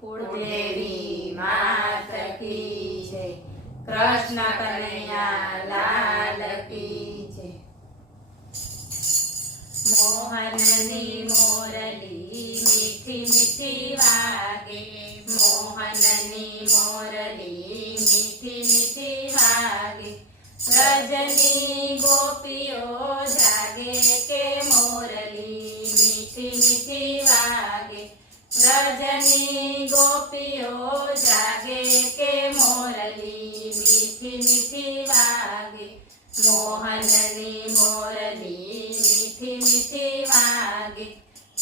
કુળદેવી માત કી જય, કૃષ્ણ કનૈયા લાલ કી જય। મોહનની મોરલી મીઠી મીઠી વાગે, મોહનની મોરલી મીઠી મીઠી વાગે, રજની ગોપીઓ જાગે કે મોરલી મીઠી મીઠી વાગે, રજની ગોપીઓ જાગે કે મોરલી મીઠી મીઠી વાગે, મોહનની મોરલી મીઠી મીઠી વાગે,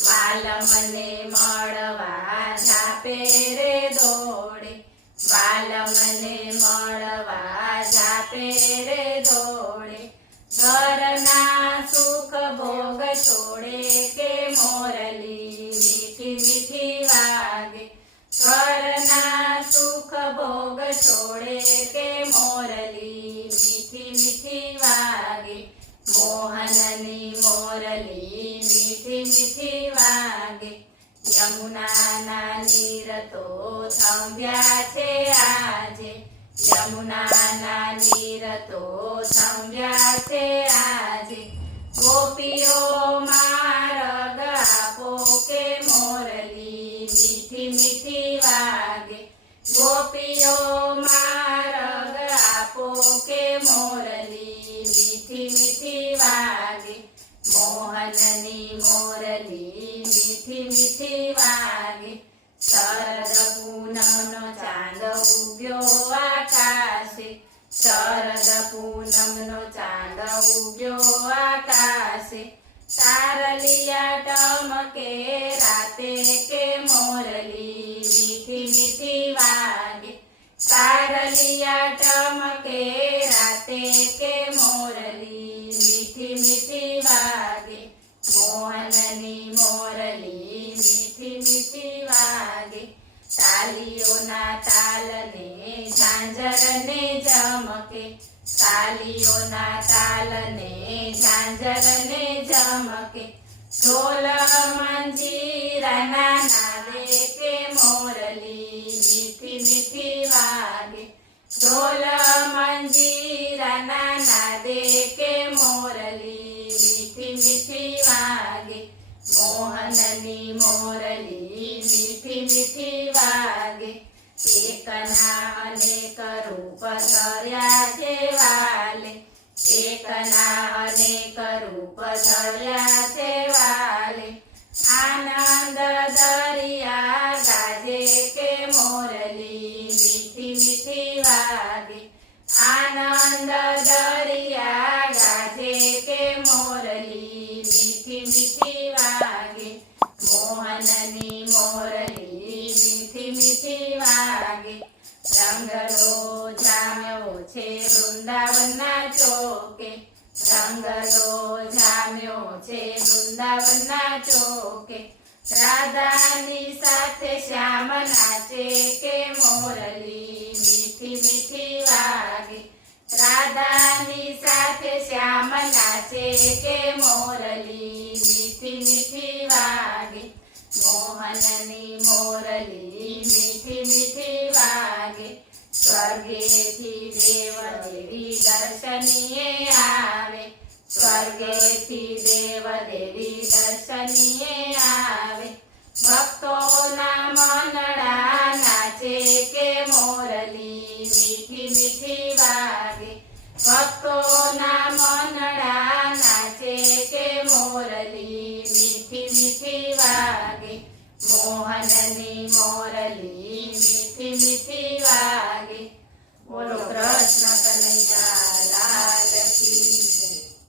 વાલમને મળવા ઝાપે રે દોડે, વાલમને મળવા ઝાપે રે દોડે, ઘરના સુખ ભોગ છોડે કે મોરલી મીઠી મીઠી વાગે, ઘરના સુખ ભોગ છોડે કે મોરલી મીઠી મીઠી વાગે, મોહનની મોરલી મીઠી મીઠી વાગે, યમુનાના નીર તો થંભ્યા છે આજે, યમુનાના નીર તો થંભ્યા છે આજે, ગોપીઓ માર્ગ આપો કે મોરલી મીઠી મીઠી વાગે, ગોપીઓ માર્ગ આપો કે મોરલી મીઠી મીઠી વાગે, મોહનની મોરલી મીઠી મીઠી વાગે, શરદ પૂનમનો ચાંદ ઉગ્યો આકાશે, શરદ પૂનમનો ચાંદ ઉગ્યો આકાશે, તારલિયા ટમકે રાતે કે મોરલી મીઠી મીઠી વાગે, તારલિયા ટમકે રાતે કે મોરલી મીઠી મીઠી વાગે, મોહનની મોરલી મીઠી મીઠી વાગે, તાલીઓના તાલને ઝાંઝરને જમકે, તાલીઓના તાલને ઝાંઝરને જમકે, ઢોલ મંજીરાના નાદે કે મોરલી મીઠી મીઠી વાગે, ઢોલ મંજીરાના નાદે કે મોરલી મીઠી મીઠી વાગે, મોહનની મોરલી મીઠી મીઠી વાગે, એકના અનેક રૂપ ધર્યા છે વાલે, એકના અનેક રૂપ ધર્યા છે વાલે, આનંદ દરિયા ગાજે કે મોરલી મીઠી મીઠી વાગે, આનંદ દરિયા ગાજે કે મોરલી મીઠી મીઠી વાગે, મોહનની મોરલી મીઠી મીઠી વાગે, રંગલો જામ્યો છે વૃંદાવનના ચોકે, રંગલો જામ્યો છે વૃંદાવનના ચોકે, રાધાની સાથે શ્યામ નાચે કે મોરલી મીઠી મીઠી વાગે, રાધાની સાથે શ્યામ નાચે કે મોરલી મીઠી મીઠી વાગે, મોહનની મોરલી મીઠી મીઠી વાગે, સ્વર્ગેથી દેવ દેવી દર્શનીએ આવે, સ્વર્ગેથી દેવ દેવી દર્શનીએ આવે, ભક્તોના મનડા નાચે કે મોરલી મીઠી મીઠી વાગે, ભક્તોના મનડા